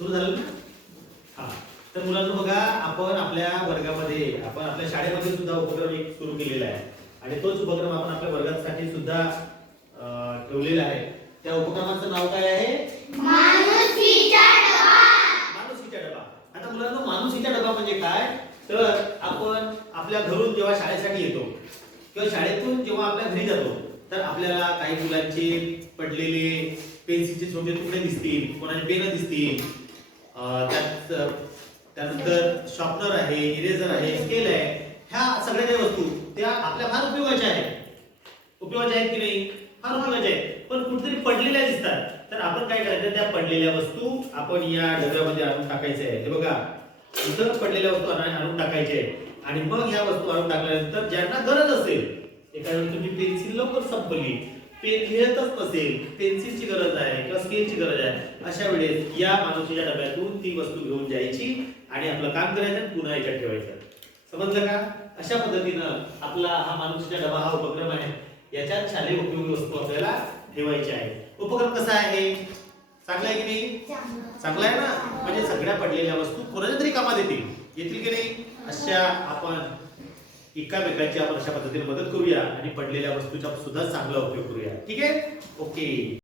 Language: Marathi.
सुरू झालं ना? हा. तर मुलांना बघा आपण आपल्या वर्गामध्ये आपण आपल्या शाळेमध्ये सुद्धा उपक्रम एक सुरू केलेला आहे. आणि तोच उपक्रम आपण आपल्या वर्गासाठी सुद्धा ठेवलेला आहे. त्या उपक्रमाचं नाव काय आहे? माणुसकीचा डबा. आता मुलांना माणुसीचा डबा म्हणजे काय? तर आपण आपल्या घरून जेव्हा शाळेसाठी येतो किंवा शाळेतून जेव्हा आपल्या घरी जातो तर आपल्याला काही मुलांचे पडलेले पेन्सिलचे छोटे तुकडे दिसतील कोणाचे पेन दिसतील त्यात त्यानंतर शॉर्पनर आहे इरेझर आहे स्केल आहे ह्या सगळ्या ज्या वस्तू त्या आपल्या फार उपयोगाच्या आहेत. उपयोगाच्या आहेत की नाही? फार उपयोगाच्या आहेत. पण कुठेतरी पडलेल्या दिसतात. तर आपण काय करायचं? त्या पडलेल्या वस्तू आपण या डब्यामध्ये आणून टाकायच्या आहे हे बघा. इथं पडलेल्या वस्तू आणून टाकायच्या आणि मग ह्या वस्तू आणून टाकल्यानंतर ज्यांना गरज असेल एखाद्या तुम्ही पेन्सिल लवकर संपली. पेन घेतच नसेल पेन्सिलची गरज आहे किंवा स्केलची गरज आहे अशा वेळेस या माणुसीच्या डब्यातून ती वस्तू घेऊन जायची आणि आपलं काम करायचं पुन्हा याच्यात ठेवायचं. समजलं का? अशा पद्धतीनं आपला हा माणुसीचा डबा हा उपक्रम आहे. याच्यात शालेय उपयोगी वस्तू आपल्याला ठेवायच्या आहे. उपक्रम कसा आहे? चांगला आहे की नाही? चांगला आहे ना? म्हणजे सगळ्या पडलेल्या वस्तू कोणाच्या तरी कामात येतील. येतील की नाही? अशा आपण एकामेकाची आपण अशा पद्धतीने मदत करूया आणि पडलेल्या वस्तूचा सुद्धा चांगला उपयोग करूया. ठीक आहे? ओके